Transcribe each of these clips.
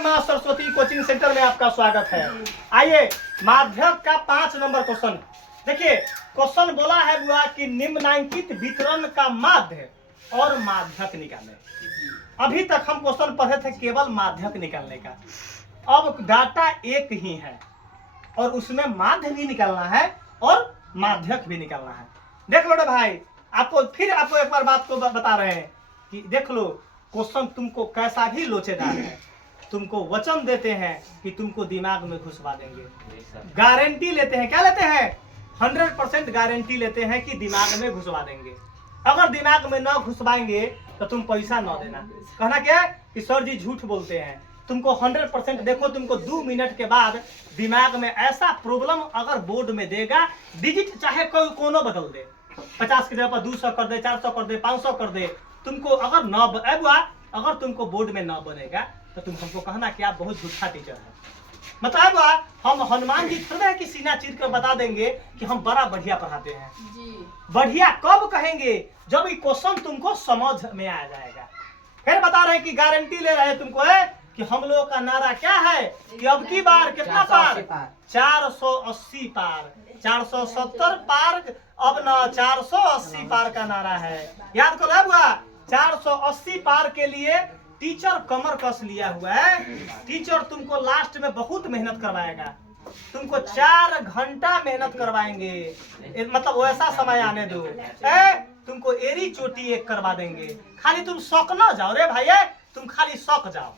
माँ Saraswati coaching centre में आपका स्वागत है। आइए माध्यक का 5 नंबर क्वेश्चन देखिए। क्वेश्चन बोला है बुआ कि निम्नलिखित वितरण का माध्य और माध्यक निकालें। अभी तक हम क्वेश्चन पढ़े थे केवल माध्यक निकालने का। अब डाटा एक ही है और उसमें माध्य भी निकालना है और माध्यक भी निकालना है। देख लो रे भाई, आपको एक बार बात को बता रहे हैं कि देख लो क्वेश्चन तुमको कैसा भी लोचेदार है, तुमको वचन देते हैं कि तुमको दिमाग में घुसवा देंगे। गारंटी लेते हैं, क्या लेते हैं? 100% गारंटी लेते हैं कि दिमाग में घुसवा देंगे। अगर दिमाग में न घुसवाएंगे तो तुम पैसा न देना। कहना क्या है कि सर जी झूठ बोलते हैं। तुमको 100% देखो, तुमको 2 मिनट के बाद दिमाग में ऐसा प्रॉब्लम अगर बोर्ड में देगा, डिजिट चाहे कोई कोनो बदल दे, 50 की जगह पर 200 कर दे, 400 कर दे, 500 कर दे, तुमको अगर तुमको बोर्ड में न बनेगा तो तुम हमको कहना कि आप बहुत झूठा टीचर है। मतलब हम हनुमान जी थोड़ा है कि सीना चीर कर बता देंगे कि हम बड़ा बढ़िया पढ़ाते हैं जी। बढ़िया कब कहेंगे? जब ये क्वेश्चन तुमको समझ में आ जाएगा। फिर बता रहे हैं कि गारंटी ले रहे हैं तुमको है कि हम लोगों का नारा क्या है कि अब की बार कितना पार? 480 पार, 470 पार, अब न 480 पार का नारा है। याद करो बुआ, 480 पार के लिए टीचर कमर कस लिया हुआ है। टीचर तुमको लास्ट में बहुत मेहनत करवाएगा, तुमको 4 घंटा मेहनत करवाएंगे। मतलब वैसा समय आने दो, तुमको एरी चोटी एक करवा देंगे। खाली तुम शौक न जाओ रे भाई, तुम खाली शौक जाओ।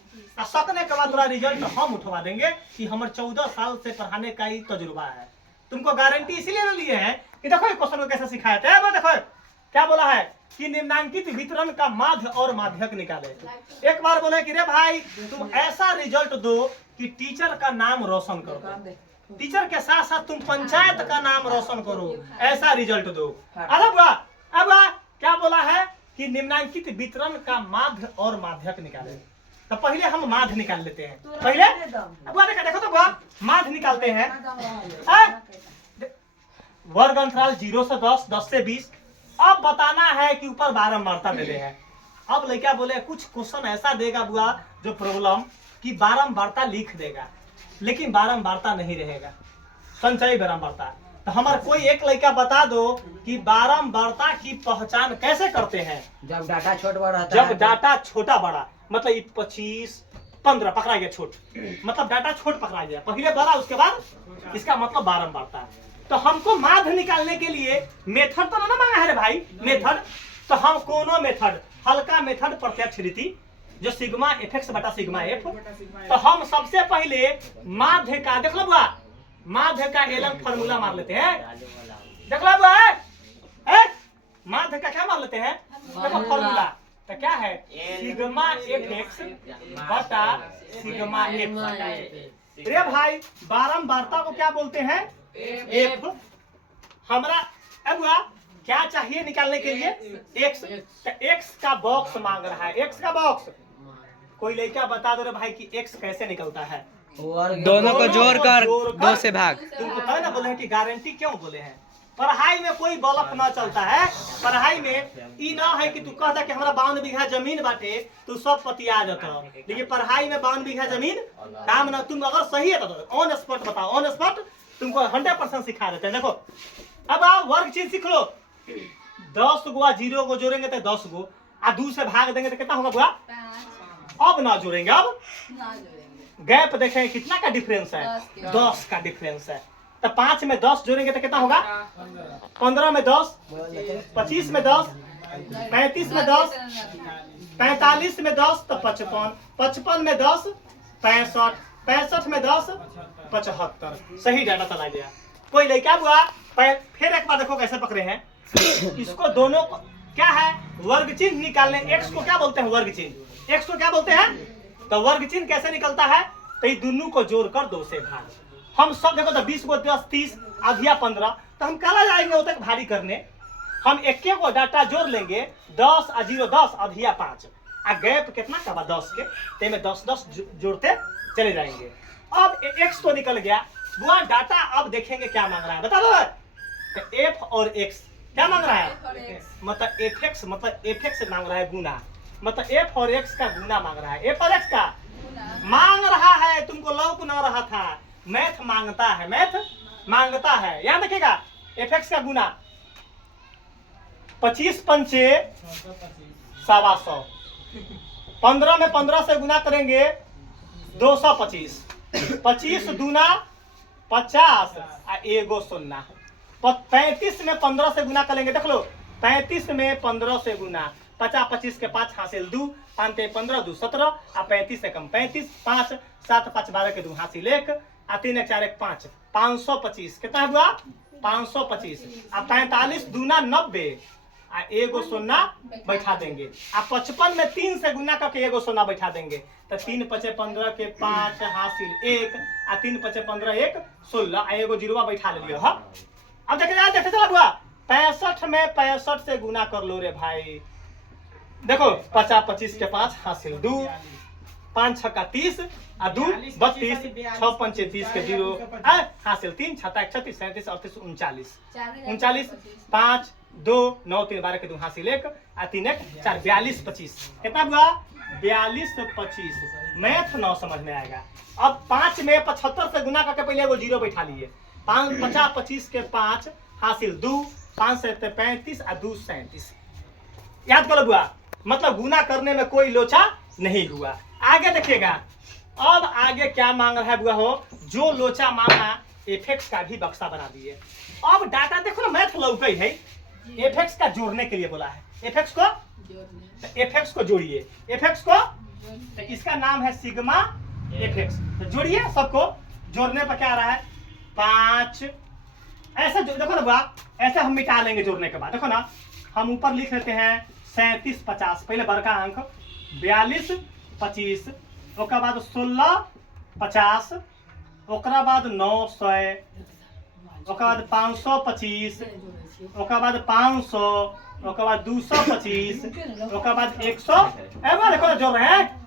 सकने के बाद पूरा रिजल्ट हम उठवा देंगे कि हमारे 14 साल से पढ़ाने का ही तजुर्बा है। तुमको गारंटी इसीलिए न लिए हैं कि देखो ये क्वेश्चन को कैसे सिखाया था। देखो क्या बोला है कि निम्नलिखित वितरण का माध्य और माध्यक निकाले। एक बार बोले कि रे भाई तुम ऐसा रिजल्ट दो कि टीचर का नाम रोशन करो, टीचर के साथ साथ तुम पंचायत का नाम रोशन करो, ऐसा रिजल्ट दो। अब क्या बोला है कि निम्नलिखित वितरण का माध्य और माध्यक निकाले। तो पहले हम माध्य निकाल लेते हैं। पहले देखो तो माध्य निकालते हैं। वर्ग अंतराल 0 से 10, 10 से 20। अब बताना है कि ऊपर बारंबारता दे हैं। अब लड़का बोले कुछ क्वेश्चन ऐसा देगा बुआ जो प्रॉब्लम कि बारंबारता लिख देगा लेकिन बारंबारता नहीं रहेगा, संचयी बारंबारता। तो हमारे कोई एक लड़का बता दो कि बारंबारता की पहचान कैसे करते हैं? जब डाटा छोटा बड़ा, जब डाटा छोटा बड़ा, मतलब 25, 15 पकड़ा गया छोट, मतलब डाटा छोट पकड़ा गया, पहले बड़ा उसके बाद, इसका मतलब बारंबारता। तो हमको माध्य निकालने के लिए मेथड तो ना मांगा है रे भाई, मेथड। तो हम कोनो मेथड, हल्का मेथड प्रत्यक्ष रीति जो सिग्मा fx बटा सिग्मा f। तो हम सबसे पहले माध्य का देख लो बुआ, माध्य का एलन फार्मूला मार लेते हैं। देख लो बुआ, माध्य का क्या मार लेते हैं? देखो फार्मूला तो क्या है, सिग्मा fx बटा सिग्मा f। रे भाई बारंबारता को क्या बोलते हैं? एफ। हमारा अब क्या चाहिए निकालने के लिए? एक्स। एक्स का बॉक्स मांग रहा है, एक्स का बॉक्स। कोई लड़का बता दो रे भाई कि एक्स कैसे निकलता है? दोनों को जोड़कर 2 से भाग। तुमको पता ना बोले हैं कि गारंटी क्यों बोले हैं? पढ़ाई में कोई बलफ ना चलता है। पढ़ाई में ई ना है कि तू कहता कि हमारा 52 बीघा जमीन बाटे तू सब पतिया जाता, लेकिन पढ़ाई में 52 बीघा जमीन काम ना। तुम अगर सही है तो ऑन स्पॉट बताओ, ऑन स्पॉट तुमको 100% सिखा देते हैं। देखो अब आप वर्ग चीज सीख लो। 10 गुआ 0 को जोड़ेंगे तो 10 गो, 2 से भाग देंगे तो कितना होगा बुआ? अब ना जोड़ेंगे, अब गैप देखें कितना का डिफरेंस है? 10 का डिफरेंस है। तो 5 में 10 जोड़ेंगे तो कितना होगा? 15 में 10, 25 में 10, 35 में 10, 45 में 10 तो 55, 55 में 10 65, 65 में 10 75। सही डाटा चला गया। कोई लड़का बुआ फिर एक बार देखो कैसे पकड़े हैं। इसको दोनों को क्या है? वर्ग चिन्ह निकालने। एक्स को क्या बोलते हैं? वर्ग चिन्ह। एक्स को क्या बोलते हैं? तो वर्ग चिन्ह कैसे निकलता है? तो ये दोनों को जोड़कर 2 से भाग। हम सब देखो तो 20 को 10, 30, आधिया 15, तो हम कला जाएंगे वो तक भारी करने। हम एक को डाटा जोड़ लेंगे, 10 और 0 10, आधिया 5, आ गैप कितना का बा 10 के, ते में 10 10 जोड़ते चले जाएंगे। अब एक्स तो निकल गया बुआ। डाटा अब देखेंगे क्या मांग रहा है, बता दो। तो एफ और एक्स क्या मांग रहा है? मतलब एफ एक्स मांग रहा है गुना, मतलब एफ और एक्स का गुना मांग रहा है। एफ और एक्स का मांग रहा रुक ना रहा था। मैथ मांगता है, मैथ मांगता है। यहाँ देखिएगा एफएक्स का गुना 25 पंचे 125, 15 में 15 से गुना करेंगे 225, 25 दूना 50 आ एगो सुन्ना, 35 में 15 से गुना करेंगे। देख लो 35 में 15 से गुना, 50 25 के 5 हासिल 2, 5 15 2 17 आ 35 से कम 35, 5 7 5 12 के 2 हासिल 1 आ 3 1 4 1 5, 525 कितना हुआ 525 आ 45 दूना 90 आ एगो सोना बैठा देंगे। आ 55 में 3 से गुना करके एगो सोना बैठा देंगे। तो 3 5 15 के 5 हासिल 1 आ 3 5 15 1 16 आ एगो जीरोवा बैठा लियो। हाँ अब देखते चला बुआ 65 में 65 से गुना कर लो रे भाई। देखो 50 25 के 5 हासिल 2, 5 6 30 आ 2 32, 6 5 30 के 0 हासिल 3 6 1 36 37 38 39 39 5 2 9 3 12 के 2 हासिल 1 आ 3 1 4 42 25 कितना हुआ 42 25। मैथ न समझ में आएगा। अब 5 में 75 से गुना करके पहले वो जीरो बैठा लिए। 5 50 25 के 5 हासिल 2, 5 से 35 आ 2 37। याद करो बुआ, मतलब गुना करने में कोई लोचा नहीं हुआ। आगे देखिएगा अब आगे क्या मांग रहा है बुआ हो, जो लोचा मांगा एफएक्स का भी बक्सा बना दिए। अब डाटा देखो ना मैथ लौकई है, एफएक्स का जोड़ने के लिए बोला है। एफएक्स को जोड़िए, एफएक्स को तो इसका नाम है सिग्मा एफएक्स। तो जोड़िए सबको, जोड़ने पर क्या आ रहा है 5 ऐसे देखो ना बुआ, ऐसे हम मिटा लेंगे जोड़ने के बाद। देखो ना हम ऊपर लिख लेते हैं 37 50, पहले बड़का अंक 42 25, ओकर बाद 16 50, ओकरा बाद 900, ओकर बाद 525, ओकर बाद 500, ओकर बाद 225, ओकर बाद 100। एगो देखो ना जोड़ रहे हैं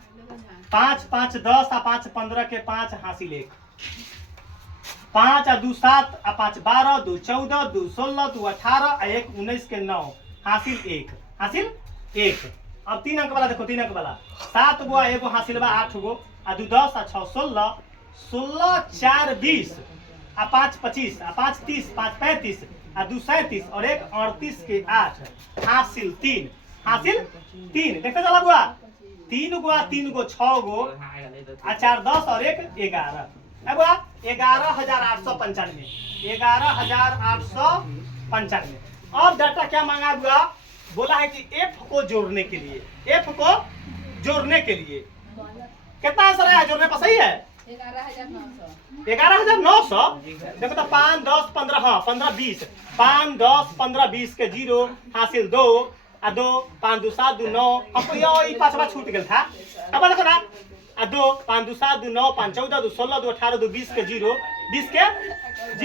5 5 10 आ 5 15 के 5 हासिल 1, 5 आ 2 7 आ 5 12, 2 14, 2 16, 2 18 आ 1 19 के 9 हासिल 1, हासिल 1। अब 3 अंक वाला देखो, 3 अंक वाला 7 गो आ एगो हासिल बा 8 गो आ 2 10 आ 6 16, 16 4 20 आ 5 25 आ 5 30, 5 35 आ 2 37 और 1 38 के 8 हासिल 3, हासिल 3। देखते चला बुआ 3 गो आ 3 गो 6 गो आ 4 10 और 1 11। अब बुआ 11895, 11895। अब डाटा क्या मांगा बुआ, बोला है कि एफ को जोड़ने के लिए, एफ को जोड़ने के लिए कितना आंसर आया जोड़ने पर, सही है 11900। देखो तो 5 10 15, हाँ 15 20, 5 10 15 20 के 0 हासिल 2 आ 2 5 2 7 2 9। अब ये 5 बार छूट गया था। अब देखो ना आ 2 5 2 7 2 9 5 14 2 16 2 18 2 20 के 0, 20 के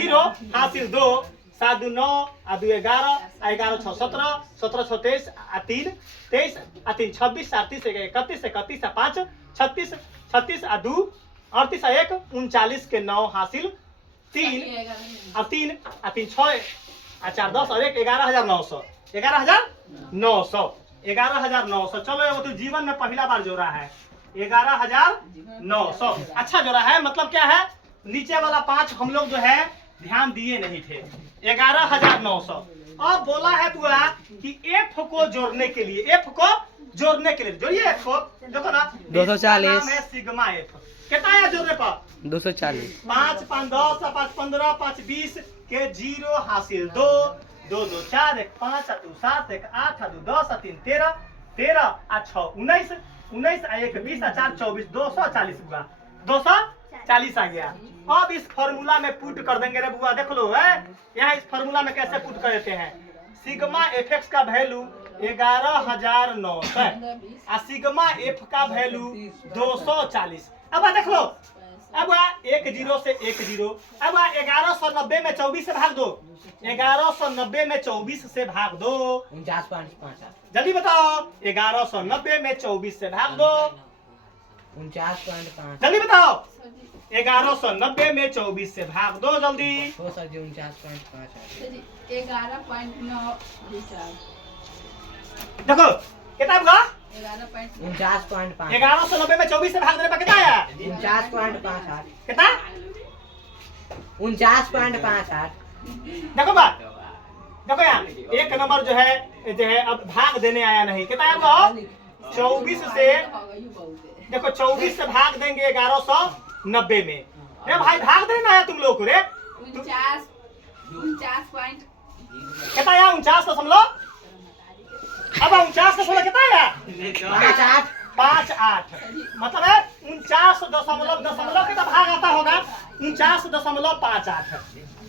0 हासिल 2 7 2 9 आ 2 11 आ 11 6 17 17 6 23 आ 3 23 आ 3 26 38 31 31 आ 5 36 36 आ 2 38 आ 1 39 के 9 हासिल 3 आ 3 आ 3 6 आ 4 10 और 1 11900, 11900, 11900। चलो ये वो तो जीवन में पहला बार जोड़ा है 11900। अच्छा जोड़ा है, मतलब क्या है नीचे वाला 5 हम लोग जो है ध्यान दिए नहीं थे। 11900। अब बोला है तुआ कि एफ को जोड़ने के लिए, एफ को जोड़ने के लिए जोड़िए एफ को। देखो ना 240 नाम है सिग्मा एफ। कितना है जोड़ने पर 240, 5 5 10 5 15 5 20 के 0 हासिल 2 2 2 4 1 5 2 7 1 8 2 10 3 13 13 आ 6 19 19 आ 1 20 आ 4 24 240 हुआ, 240 आ गया। अब इस फॉर्मूला में पुट कर देंगे रे बुआ, देख लो है यहाँ इस फॉर्मूला में कैसे पुट कर देते हैं। सिग्मा एफएक्स का वैल्यू 11900 आ सिग्मा एफ का वैल्यू 240। अब देख लो, अब 1 0 से 1 0। अब 1190 में 24 से भाग दो, 1190 में 24 से भाग दो, 49.5, जल्दी बताओ 1190 में 24 से भाग दो, 49.5, जल्दी बताओ 1190 में 24 से भाग दो जल्दी। 49.5, 11.9। देखो कितना हुआ 49.5 1190 में 24 से भाग देने पर कितना आया? 49.58 कितना? 49.58 देखो बात, देखो यार, एक नंबर जो है अब भाग देने आया नहीं। कितना आया आपको? 24 से, देखो 24 से भाग देंगे 1190 में। रे भाई भाग देने आया तुम लोग को रे। 49 कितना आया? 49.8। अब 49 कितना आया? 58। मतलब है 49 के तो भाग आता होगा 49.58।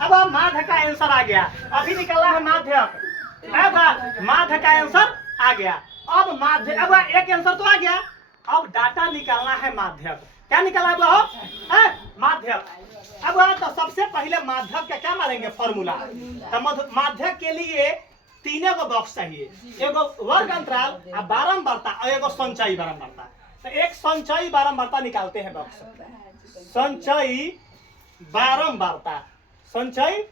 अब माध्य का आंसर आ गया। अभी निकला है माध्यक। अब माध्य का आंसर आ गया। अब माध्य, अब एक आंसर तो आ गया। अब डाटा निकालना है माध्यक। क्या निकालना है? माध्यक। अब तो सबसे पहले माध्यक का क्या मारेंगे? फॉर्मूला। तो माध्यक के लिए तीनों को बॉक्स चाहिए, एगो वर्ग अंतराल, बारंबारता और एगो संचयी बारंबारता। तो एक संचयी बारंबारता निकालते हैं बॉक्स। संचयी बारंबारता, संचयी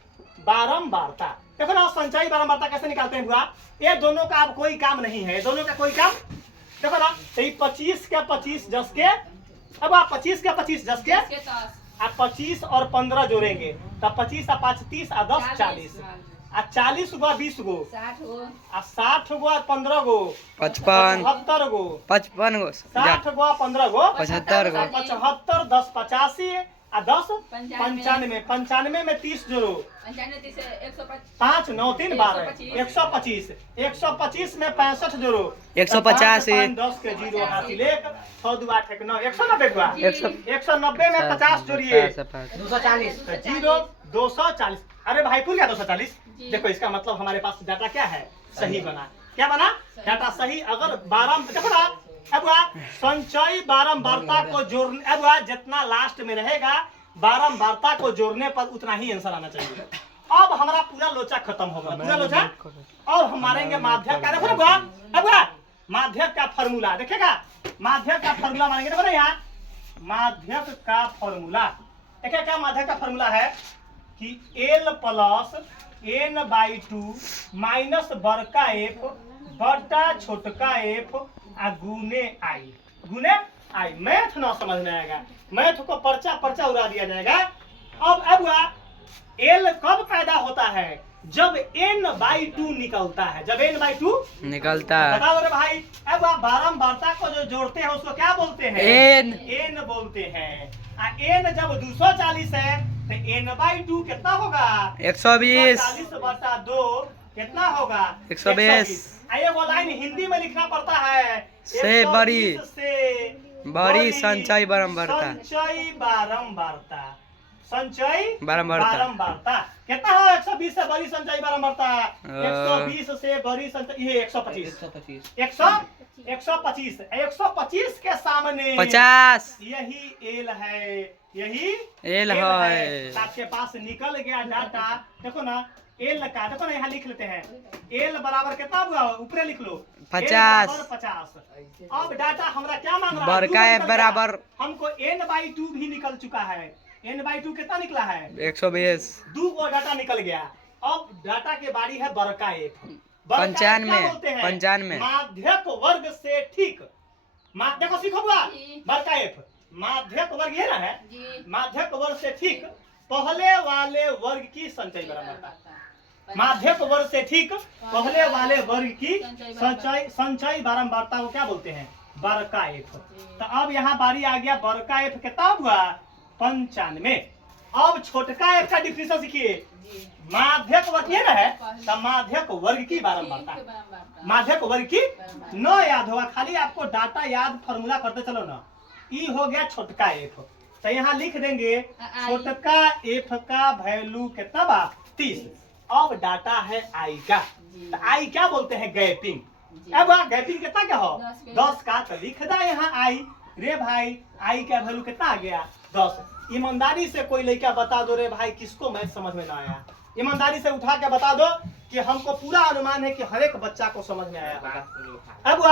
बारंबारता। देखो ना संचयी बारंबारता कैसे निकालते हैं बुआ? ये दोनों का अब कोई काम नहीं है, दोनों का कोई काम। देखो ना, तो 25 के 25 10 के, अब आप 25 के 25 10 के, आप 25 और 15 जोड़ेंगे तब 25 और 5 30 और 10 40, आ 40 गो 20 गो, 60 गो 15 गो, 55 75 गो, 55 गो 60 गो 15 गो, 75 गो 75 10 85 आ 10 95, 95 में 30 जोड़ो, 5 9 3 12 125, 125 में 65 जोड़ो, 150 10 के 0 हासिल 1 6 2 8 1 9 190 में 50 जोड़िए 240 0 240। अरे भाई पूर गया 240। देखो इसका मतलब हमारे पास डाटा क्या है? सही बना। क्या बना? डाटा सही। अगर देखो ना, अब संचयी बारंबारता को जोड़ने, अब जितना लास्ट में रहेगा बारंबारता को जोड़ने पर उतना ही आंसर आना चाहिए। अब हमारा पूरा लोचा खत्म होगा, पूरा लोचा। और हम मारेंगे माध्यक का। देखो ना अब माध्यक का फॉर्मूला देखेगा, माध्यक का फॉर्मूला मारेंगे। देखो ना यहाँ माध्यक का फॉर्मूला देखिए, क्या माध्यक का फॉर्मूला है कि L प्लस n/2 माइनस बड़का f बटा छोटका f आ गुने i, गुने i। मैथ ना समझ में आएगा, मैथ को पर्चा उड़ा दिया जाएगा। अब L कब पैदा होता है? जब n/2 निकलता है, जब n/2 निकलता है। बताओ रे भाई। अब आप बारंबारता को जो जोड़ते हैं उसको क्या बोलते हैं? n बोलते हैं। n जब 240 है तो n/2 कितना होगा? 120 40 बटा 2 कितना होगा? 120। ये वो लाइन हिंदी में लिखना पड़ता है। से बड़ी 120 से बड़ी संचयी बारंबारता, संचयी बारंबारता, संचयी बारंबारता। बारंबारता कितना है? 120 से बड़ी संचयी बारंबारता, 120 से बड़ी संचयी, ये 125 125 के सामने 50 यही एल है, यही एल है। आपके पास निकल गया डाटा। देखो ना एल का, देखो ना यहाँ लिख लेते हैं। एल बराबर कितना हुआ? ऊपर लिख लो 50। 50। अब डाटा हमारा क्या मांग रहा है? बड़का f बराबर हमको n/2 भी निकल चुका है। n/2 कितना निकला है? 120। 2 को डाटा निकल गया। अब डाटा के बारी है बड़का f। 95 माध्यक वर्ग से ठीक, देखो सीखो बुआ, बड़का f माध्यक वर्ग ये ना है, माध्यक वर्ग से ठीक पहले वाले वर्ग की संचयी बारंबारता। माध्यक वर्ग से ठीक पहले वाले वर्ग की संचयी बारंबारता को क्या बोलते हैं? बड़का f। तो अब यहाँ बारी आ गया बड़का f कितना हुआ? 95। अब छोटका f का डिफिनेशन सीखिए। माध्यक वर्ग ये ना है तो माध्यक वर्ग की बारंबारता, माध्यक वर्ग की न याद होगा, खाली आपको डाटा याद, फॉर्मूला करते चलो ना। ई हो गया छोटका f। तो यहाँ लिख देंगे छोटका f का वैल्यू कितना बा? 30। अब डाटा है i का, तो i क्या बोलते हैं? गैपिंग। अब गैपिंग कितना क्या हो? 10 का। तो लिख दा यहाँ i। रे भाई i का वैल्यू कितना आ गया? 10। ईमानदारी से कोई लड़का बता दो रे भाई किसको मैथ समझ में ना आया, ईमानदारी से उठा के बता दो कि हमको पूरा अनुमान है कि हर एक बच्चा को समझ में आया होगा। अब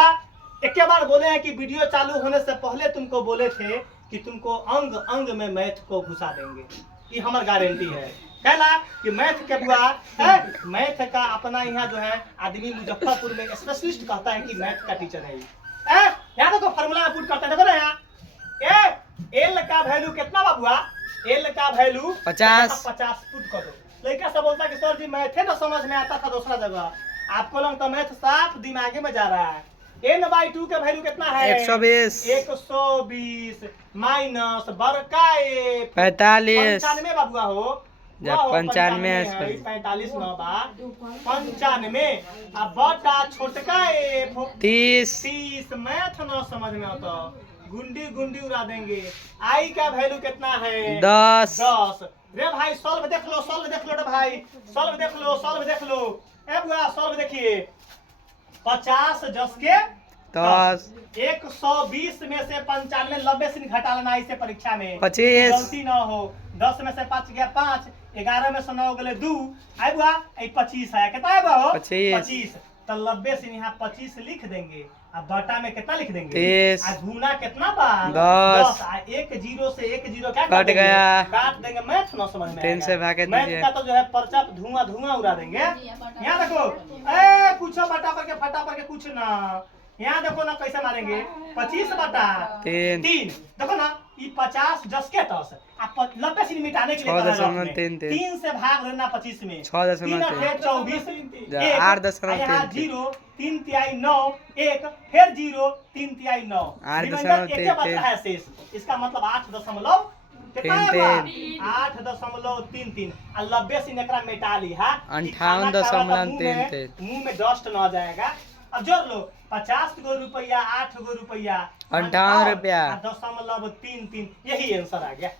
एक बार बोले हैं कि वीडियो चालू होने से पहले तुमको बोले थे कि तुमको अंग अंग में मैथ को घुसा देंगे, ये हमारी गारंटी है। कहला कि मैथ के बुआ है, मैथ का अपना यहाँ जो है आदमी मुजफ्फरपुर में स्पेशलिस्ट कहता है कि मैथ का टीचर है। यहाँ देखो फॉर्मूला पुट करते हैं, देखो ना यहाँ ए एल का वैल्यू कितना बाबुआ, एल का वैल्यू 50 पुट कर दो। लड़का सब बोलता है कि सर जी मैथ ना समझ में आता था दूसरा जगह, आपको लग तो मैथ साफ दिमागे में जा रहा है। n/2 का वैल्यू कितना है 120 120 माइनस बड़का ए 45 95 बाबुआ हो, जब 95 है 45 न बा 95 अब बटा छोटका ए 30 30 मैथ न समझ में आता, गुंडी गुंडी उड़ा देंगे। आई का वैल्यू कितना है 10 10। रे भाई सॉल्व देख लो रे भाई, सॉल्व देख लो ए बुआ सॉल्व देखिए। 50 10 के 10 120 में से 95 90 से घटा लेना इसे परीक्षा में 25 गलती ना हो। 10 में से 5 गया 5, 11 में से 9 गए 2, आई बुआ 25 है, कितना है बुआ 25 तो 90 से यहाँ 25 लिख देंगे। अब बटा में कितना लिख देंगे 30 आज गुना कितना बा 10 एक जीरो से एक जीरो क्या कट गया, काट देंगे। मैथ ना समझ में 3 से भागे मैथ दीजिए। का तो जो है पर्चा धुआं उड़ा देंगे। यहाँ देखो ए पूछो बटा करके फटा करके कुछ ना, यहाँ देखो ना कैसे मारेंगे 25 बटा 3 देखो ना ये 50 10 के 10 आप 90 से मिटाने के लिए कर रहे हो 3 से भाग देना 25 में 6.3 24 8.3 यहाँ 0 3 तिहाई 9 1 फिर 0 3 तिहाई 9 रिमाइंडर एक बचता है शेष, इसका मतलब 8 कितना है 8.33 और 90 से एकरा मिटा ली है 58.33 मुंह में डस्ट न जाएगा। अब जोड़ लो 50 गो रुपया 8 गो रुपया 58 रुपया 0.33 यही आंसर आ गया।